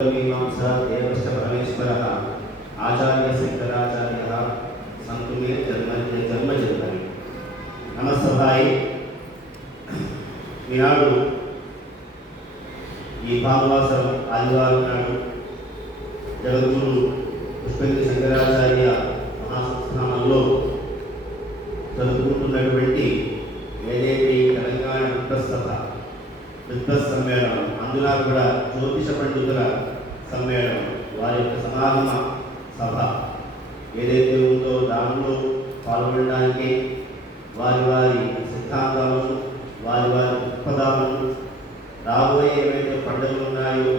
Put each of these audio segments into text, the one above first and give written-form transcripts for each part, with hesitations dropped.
मीमांसा देवश्च परमेश्वरः आचार्य शंकराचार्यः संतु मे जन्मजन्मनि नमस्सभाई ఈనాడు ఈ భానువాసరం ఆదివారం నాడు జగద్గురు పుష్పగిరి శంకరాచార్య మహాసంస్థానంలో జరుపుకుంటున్నటువంటి ఏదైతే తెలంగాణ విద్వత్ సమ్మేళనం అందులో కూడా జ్యోతిష పండితుల సమ్మేళనం వారి యొక్క సమాగమ సభ ఏదైతే ఉందో దానిలో పాల్గొనడానికి వారి వారి సిద్ధాంతాలను వారి వారి దృక్పథాలను రాబోయే ఏవైతే పండుగలు ఉన్నాయో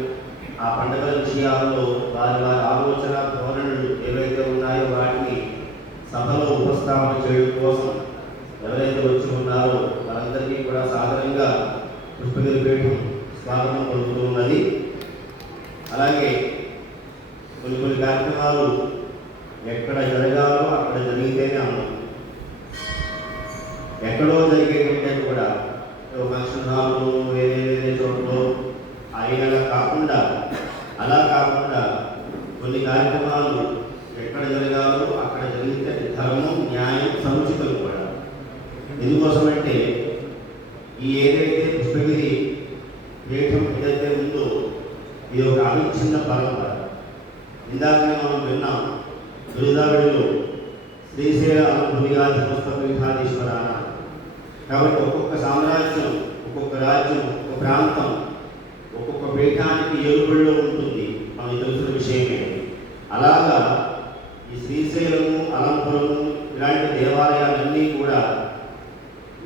ఆ పండుగల విషయాల్లో వారి వారి ఆలోచన ధోరణులు ఏవైతే ఉన్నాయో వాటిని సభలో ఉపస్థాపన చేయడం కోసం ఎవరైతే వచ్చి ఉన్నారో వారందరికీ కూడా సాధారణంగా పుష్పగిరి పీఠం స్వాగతం పలుకుతూ ఉన్నది. అలాగే కొన్ని కార్యక్రమాలు ఎక్కడ జరగాలో అక్కడ జరిగితేనే అన్నాం. ఎక్కడో జరిగేటంటే కూడా ఫంక్షన్ హాల్లో వేరే చోట్ల అయినలా కాకుండా కొన్ని కార్యక్రమాలు ఎక్కడ జరగాలో అక్కడ జరిగితే ధర్మం న్యాయం సముచితం కూడా. ఎందుకోసమంటే ఈ ఏదైతే పుష్పగిరి పీఠం ఏదైతే ఉందో ఇది ఒక అవిచ్ఛిన్న పరంపర. ఇందాకనే మనం విన్నాం బిరుదావిడిలో శ్రీశైల అనుభూతిగాది పుష్పపీఠాధీశ్వర. కాబట్టి ఒక్కొక్క సామ్రాజ్యం, ఒక్కొక్క రాజ్యం, ఒక్కొక్క ప్రాంతం, ఒక్కొక్క పీఠానికి ఏలుబడిలో ఉంటుంది, మనకు తెలిసిన విషయమే. అలాగా ఈ శ్రీశైలము, అలంపురము ఇలాంటి దేవాలయాలన్నీ కూడా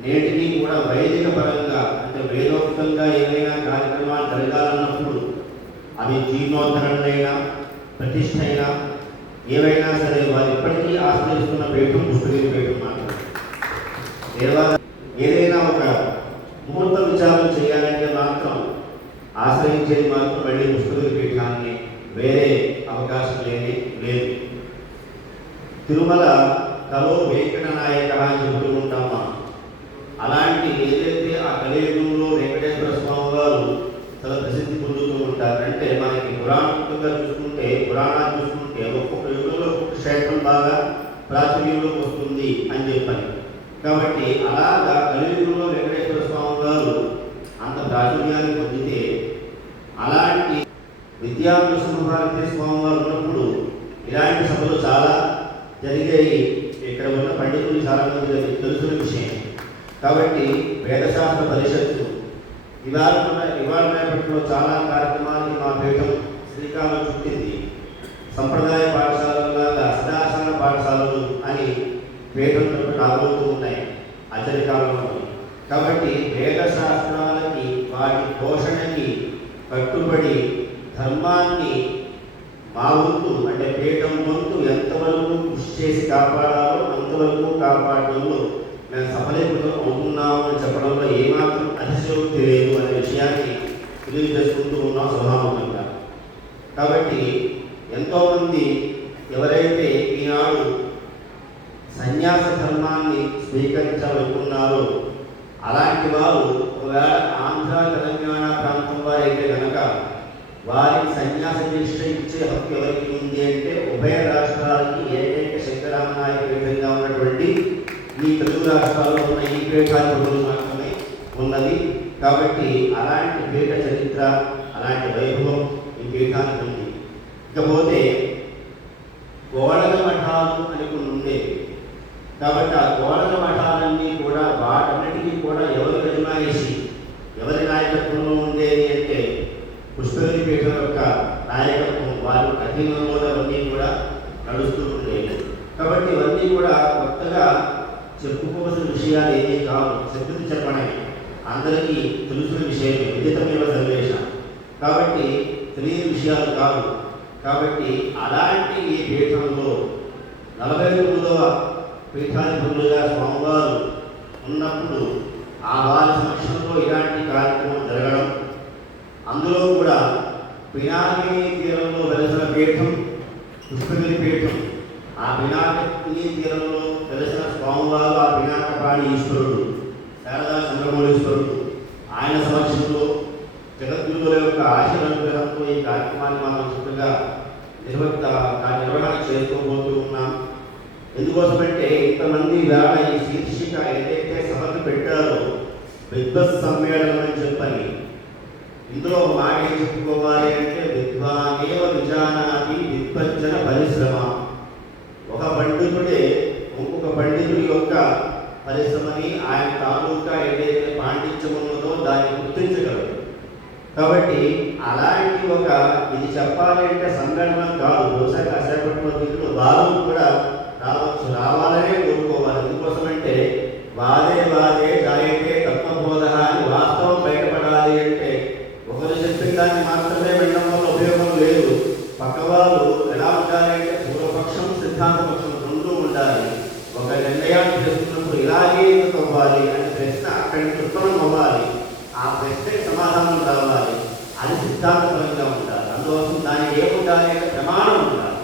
నేటికి కూడా వైదిక పరంగా అంటే వేదోక్తంగా ఏవైనా కార్యక్రమాలు జరగాలన్నప్పుడు అవి జీర్ణోద్ధరణైనా ప్రతిష్ఠ అయినా ఏవైనా సరే వారు ఇప్పటికీ ఆశ్రయిస్తున్న పీఠం పుష్పగిరి పీఠం మాత్రం. దేవాలయం ఏదైనా ఒక ముహూర్త విచారణ చేయాలంటే మాత్రం ఆశ్రయించేది మాత్రం మళ్ళీ పుష్పగిరి పీఠాన్ని, వేరే అవకాశం లేదు. తిరుమల కలో వెంకట నాయక అని చెబుతూ ఉంటాం మనం. అలాంటి ఏదైతే ఆ కలియుగంలో వెంకటేశ్వర స్వామి వారు చాలా ప్రసిద్ధి పొందుతూ ఉంటారు. అంటే మనకి పురాణాలు చూసుకుంటే ఒక్కొక్క యుగంలో ఒక్కొక్క క్షేత్రం బాగా ప్రాచుర్యంలోకి వస్తుంది అని చెప్పాలి. కాబట్టి అలాగా కలియుగంలో వెంకటేశ్వర స్వామి వారు అంత ప్రాచుర్యాన్ని పొందితే అలాంటి విద్యానృసింహారెడ్డి స్వామి వారు ఉన్నప్పుడు ఇలాంటి సభలు చాలా జరిగాయి. ఇక్కడ ఉన్న పండితులు చాలా మంది తెలుసున్న విషయం. కాబట్టి వేదశాస్త్ర పరిషత్తు ఇవాళ రేపట్లో చాలా కార్యక్రమాలకి మా పీఠం శ్రీకారం చుట్టింది. సంప్రదాయ పాఠశాలలాగా సదాచార పాఠశాలలు అని పీఠంతో రాబోతూ ఉన్నాయి ఆచరికాలంలో. కాబట్టి వేదశాస్త్రాలకి వాటి పోషణకి కట్టుబడి ధర్మాన్ని మా వంతు అంటే పీఠం వంతు ఎంతవరకు కృషి చేసి కాపాడాలో అంతవరకు కాపాడడంలో మేము సఫలీకృతం అవుతున్నాము అని చెప్పడంలో ఏమాత్రం అతిశయోక్తి లేదు అనే విషయాన్ని తెలియజేసుకుంటూ ఉన్నాం స్వభావంగా. కాబట్టి ఎంతోమంది ఎవరైతే ఈనాడు సన్యాస ధర్మాన్ని స్వీకరించాలనుకున్నారో అలాంటి వారు ఒకవేళ ఆంధ్ర తెలంగాణ ప్రాంతం వారైతే కనుక వారికి సన్యాస దీక్ష ఇచ్చే హక్కు ఎవరికి ఉంది అంటే ఉభయ రాష్ట్రాలకి ఏకైక శంకరామనాయక పీఠంగా ఉన్నటువంటి ఈ తెలుగు రాష్ట్రాల్లో ఉన్న ఈ పీఠాధిపతులు మాత్రమే ఉన్నది. కాబట్టి అలాంటి పీఠ చరిత్ర, అలాంటి వైభవం ఈ పీఠానికి ఉంది. ఇకపోతే గోడల మఠాలు అని కొన్ని ఉండేవి. కాబట్టి ఆ గోడల మఠాలన్నీ కూడా వాటన్నిటికీ కూడా ఎవరి యజమానేసి ఎవరి నాయకత్వంలో ఉండేది అంటే పుష్పగిరి పీఠం యొక్క నాయకత్వం. వారు అధీనంలో అవన్నీ కూడా నడుస్తూ ఉండేవి. కాబట్టి ఇవన్నీ కూడా కొత్తగా చెప్పుకోవాల్సిన విషయాలు ఏమీ కావు, చెప్పింది చెప్పడమే, అందరికీ తెలుసున్న విషయమే, విదితమైన సన్నివేశం. కాబట్టి తెలియని విషయాలు కాదు. కాబట్టి అలాంటి ఈ పీఠంలో 49వ పీఠాధిపతులుగా స్వామివారు ఉన్నప్పుడు ఆ వారి సమక్షంలో ఇలాంటి కార్యక్రమం జరగడం, అందులో కూడా పినాకిని తీరంలో వెలసిన పీఠం పుష్పగిరి పీఠం. ఆ పినాకిని తీరంలో వెలసిన స్వామివారు ఆ పినాకపాణి ఈశ్వరుడు శారదా చంద్రమౌళీశ్వరుడు ఆయన సమక్షంలో జగద్గురువుల యొక్క ఆశీర్వాదంతో ఈ కార్యక్రమాన్ని మనం చక్కగా నిర్వహణ చేస్తూ పోతూ ఉన్నాం. ఎందుకోసమంటే ఇంతమంది వేళ ఈ శీర్షిక ఏదైతే సభకు పెట్టారో విద్వత్ సమ్మేళనం అని చెప్పని, ఇందులో మాట ఏం చెప్పుకోవాలి అంటే విద్వానేవ విజానాతి విద్వజ్జన పరిశ్రమ. ఒక పండితుడే ఇంకొక పండితుడి యొక్క పరిశ్రమని ఆయన తాలూకా ఏదైతే పాండిత్యం ఉన్నదో దాన్ని గుర్తించగలరు. కాబట్టి అలాంటి ఒక ఇది చెప్పాలి అంటే సంఘటన కాదు, బహుశా కాసేపట్లో దీంట్లో వారు కూడా రావచ్చు, రావాలనే కోరుకోవాలి. ఎందుకోసమంటే వాదే జాయితే తత్వబోధ అని వాస్తవం బయటపడాలి అంటే ఒకరు చెప్పిన దాన్ని మాత్రమే వినడం వల్ల ఉపయోగం లేదు. పక్కవాళ్ళు ఎలా ఉండాలి అంటే పూర్వపక్షం సిద్ధాంత పక్షం రెండూ ఉండాలి. ఒక నిర్ణయాన్ని చేస్తున్నప్పుడు ఇలాగే ఎందుకు అవ్వాలి అనే ప్రశ్న అక్కడి నుంచి ఉత్పన్నం అవ్వాలి. ఆ ప్రశ్నకి సమాధానం రావాలి. అది సిద్ధాంతపరంగా ఉండాలి. అందుకోసం దానికి ఏముండాలి అంటే ప్రమాణం ఉండాలి.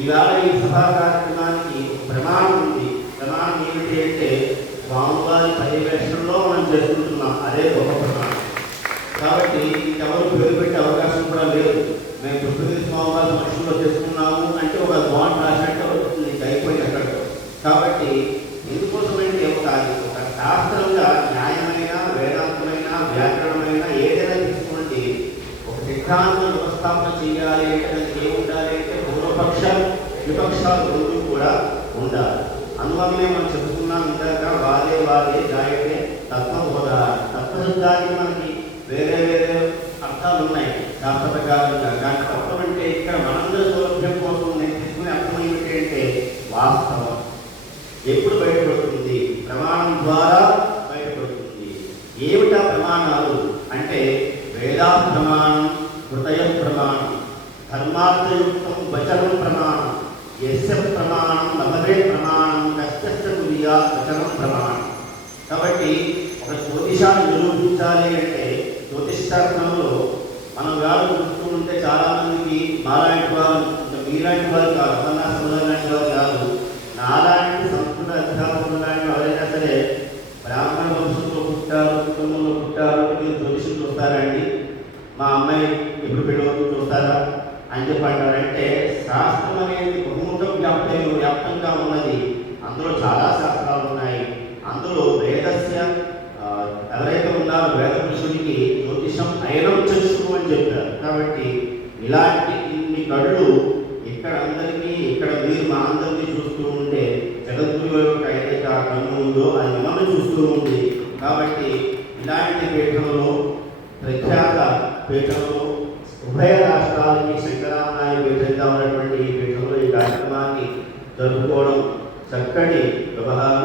ఈవేళ ఈ సభా కార్యక్రమానికి ప్రమాణం ఉంది. ప్రమాణం ఏమిటి అంటే స్వామివారి పర్యవేక్షణలో మనం చేసుకుంటున్నాం, అదే గొప్ప ప్రమాణం. కాబట్టి ఎవరు పేరు పెట్టే అవకాశం కూడా లేదు. మేము పుష్పగిరి స్వామివారి మనుషుల్లో చేసుకున్నాము అంటే ఒక బాండ్ రాసినట్టు నీకు అయిపోయింది అక్కడ. కాబట్టి ఎందుకోసమైతే ఒక శాస్త్రంగా న్యాయమైన వేదాంతమైన వ్యాకరణమైన ఏదైనా తీసుకోండి, ఒక సిద్ధాంతం వ్యవస్థాపన చేయాలి అంటే ఏముండాలి అంటే పూర్వపక్ష విపక్షాలు రెండు కూడా ఉండాలి. అందువల్లనే మనం చెప్పుకున్నాం ఇందాక వాదే జాయితే తత్వబోధ. తత్వశబ్దానికి మనకి వేరే అర్థాలు ఉన్నాయి శాస్త్ర ప్రకారంగా. కానీ తత్వం అంటే ఇక్కడ మనందరి సౌలభ్యం కోసం నేను తీసుకునే అర్థం ఏమిటి అంటే వాస్తవం ఎప్పుడు బయటపడుతుంది? ప్రమాణం ద్వారా బయటపడుతుంది. ఏమిటా ప్రమాణాలు అంటే వేదా ప్రమాణం, హృదయ ప్రమాణం, ధర్మార్థయుక్తం వచనం ప్రమాణం, యస్య ప్రమాణం లభతే ప్రమాణం, కష్టస్య తుల్యా వచనం ప్రమాణం. కాబట్టి ఒక జ్యోతిషాన్ని నిరూపించాలి అంటే జ్యోతిష్ శాస్త్రంలో మనం గారు చూస్తూ ఉంటే చాలామందికి మాలాంటి వారు, మీలాంటి వారు కాదు, ఉపన్యాసములు లాంటి వారు కాదు, నాలాంటి సంస్కృత అధ్యాపకులు లాంటి ఎవరైనా సరే బ్రాహ్మణ వంశంలో పుట్టారు, కుటుంబంలో పుట్టారు, మీరు జ్యోతిషం చూస్తారండి, మా అమ్మాయి ఎప్పుడు పెళ్ళి చూస్తారా అని చెప్పంటారంటే శాస్త్రం అనేది బహుముఖ వ్యాప్తంగా ఉన్నది. అందులో చాలా శాస్త్రాలు ఉన్నాయి. అందులో వేదస్య ఎవరైతే ఉన్నారో వేద పురుషుడికి జ్యోతిషం అయనం చక్షు అని చెప్పారు. కాబట్టి ఇలాంటి ఇన్ని కళ్ళు ఇక్కడ అందరికీ, ఇక్కడ మీరు మా అందరినీ చూస్తూ ఉంటే జగద్గురు యొక్క ఏదైతే ఆ కన్ను ఉందో అది మిమ్మల్ని చూస్తూ ఉంది. కాబట్టి ఇలాంటి పీఠంలో, ప్రఖ్యాత పీఠంలో, ఉభయ రాష్ట్రాలకి శంకరామాయ పీఠంగా ఉన్నటువంటి ఈ పీఠంలో ఈ కార్యక్రమాన్ని జరుపుకోవడం చక్కటి వ్యవహారం,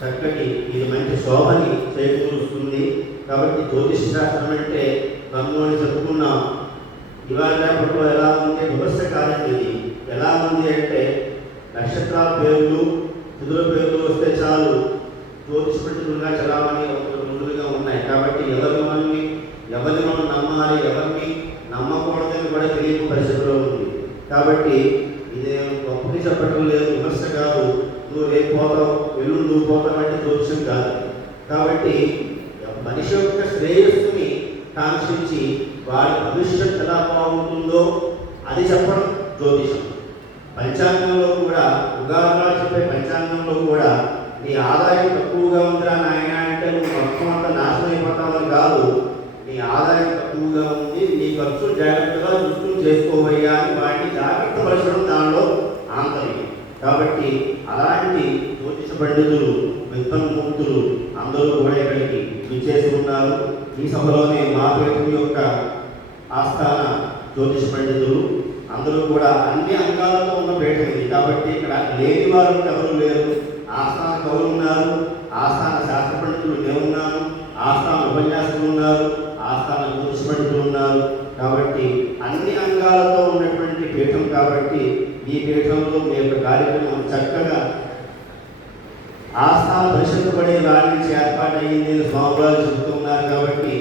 చక్కటి ఇది మంచి శోభని చేకూరుస్తుంది. కాబట్టి జ్యోతిష శాస్త్రం అంటే కన్ను అని చెప్పుకున్నాం. ఇవాళ రేపట్లో ఎలా ఉంది విమర్శ కాదండి. ఇది ఎలా ఉంది అంటే నక్షత్రాల పేర్లు, తిథుల పేర్లు వస్తే చాలు జ్యోతిష పండితులుగా చలామణి ముందుగా ఉన్నాయి. కాబట్టి ఎవరిని మనం నమ్మాలి, ఎవరిని నమ్మకూడదని కూడా తెలియని పరిస్థితిలో ఉంది. కాబట్టి ఇది గొప్పకి చెప్పడం లేదు, విమర్శ కాదు. నువ్వు రేపు పోతావు, ఎల్లుండి నువ్వు పోతావు అంటే జ్యోతిషం కాదు. కాబట్టి మనిషి యొక్క శ్రేయస్సుని కాంక్షించి వాడి భవిష్యత్తు ఎలా బాగుంటుందో అది చెప్పడం జ్యోతిషం. పంచాంగంలో కూడా ఉగాదిగా చెప్పే పంచాంగంలో కూడా నీ ఆదాయం తక్కువగా ఉందిరా నాయన అంటే నువ్వు మొత్తం అంతా నాశనం అయిపోతావని కాదు. నీ ఆదాయం తక్కువగా ఉంది, నీ ఖర్చు జాగ్రత్తగా చూసుకుని చేసుకోవయ్యా అని వాటిని జాగ్రత్త పరచడం దానిలో ఆంతర్యం. కాబట్టి అలాంటి జ్యోతిష పండితులు, విద్వన్మూర్తులు అందరూ కూడా ఇక్కడికి విచ్చేసి ఉన్నారు. ఈ సభలోనే మా పీఠం యొక్క ఆస్థాన జ్యోతిష పండితులు అందరూ కూడా అన్ని అంగాలతో ఉన్న పీఠం ఇది. కాబట్టి ఇక్కడ లేని వారు ఎవరు లేరు. ఆస్థాన కవులు ఉన్నారు, ఆస్థాన శాస్త్ర పండితులు నేనున్నాను, ఆస్థాన ఉపన్యాసకులు ఉన్నారు, ఆస్థాన జ్యోతిష పండితులు ఉన్నారు. కాబట్టి అన్ని అంగాలతో ఉన్నటువంటి పీఠం. కాబట్టి ఈ పీఠంలో మీ యొక్క కార్యక్రమం చక్కగా ఆస్థాన పరిశుద్ధపడే దాని నుంచి ఏర్పాటయ్యింది స్వామివారు చెబుతున్నారు. కాబట్టి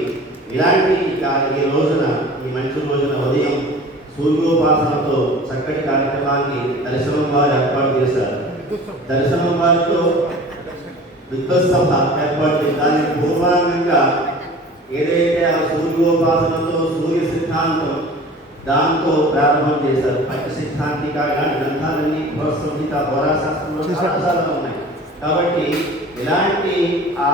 ఇలాంటి ఈ రోజున, ఈ మంచి రోజున ఉదయం సూర్యోపాసనతో చక్కటి కార్యక్రమాన్ని దర్శనం వారు ఏర్పాటు చేశారు. దర్శనం వారితో విద్వత్ సభ ఏర్పాటు చేసి దానికి పూర్వాంగంగా ఏదైతే ఆ సూర్యోపాసనతో సూర్య సిద్ధాంతం దాంతో ప్రారంభం చేశారు. పంచ సిద్ధాంతిక ఇలాంటి గ్రంథాలన్నీ సంహిత హోరాశాస్త్రంలో చాలా ఉన్నాయి. కాబట్టి ఇలాంటి ఆ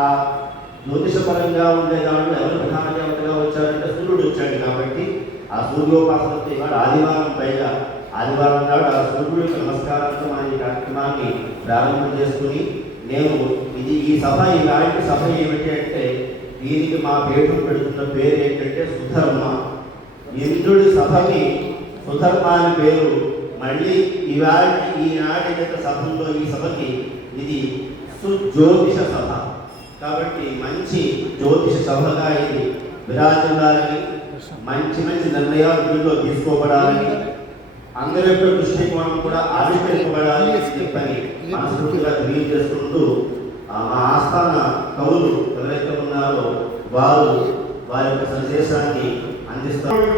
జ్యోతిషపరంగా ఉండే దాంట్లో ఎవరు ప్రధాన దేవతగా వచ్చారంటే సూర్యుడు వచ్చాడు. కాబట్టి ఆ సూర్యోపాసనతో ఇవాళ ఆదివారం పైగా ఆదివారం నాడు ఆ సూర్యుడికి నమస్కారంతో మన ఈ కార్యక్రమాన్ని ప్రారంభం చేసుకుని నేను ఈ సభ ఇలాంటి సభ ఏమిటి అంటే దీనికి మా పేరు పెడుతున్న పేరు ఏంటంటే సుధర్మ. ఇంద్రుడి సభకి సుధర్మ అని పేరు. మళ్ళీ ఈనాటి సభలో ఈ సభకి ఇది సుజ్యోతిష సభ. కాబట్టి మంచి జ్యోతిష సభగా ఇది విరాజిల్లాలని, మంచి మంచి నిర్ణయాలు దీనిలో తీసుకోబడాలని, అందరి యొక్క దృష్టికోణం కూడా ఆవిష్కరించబడాలని చెప్పని మనస్ఫూర్తిగా తెలియజేసుకుంటూ మా ఆస్థాన కవులు ఎవరైతే ఉన్నారో వారు వారి యొక్క సందేశాన్ని అందిస్తారు.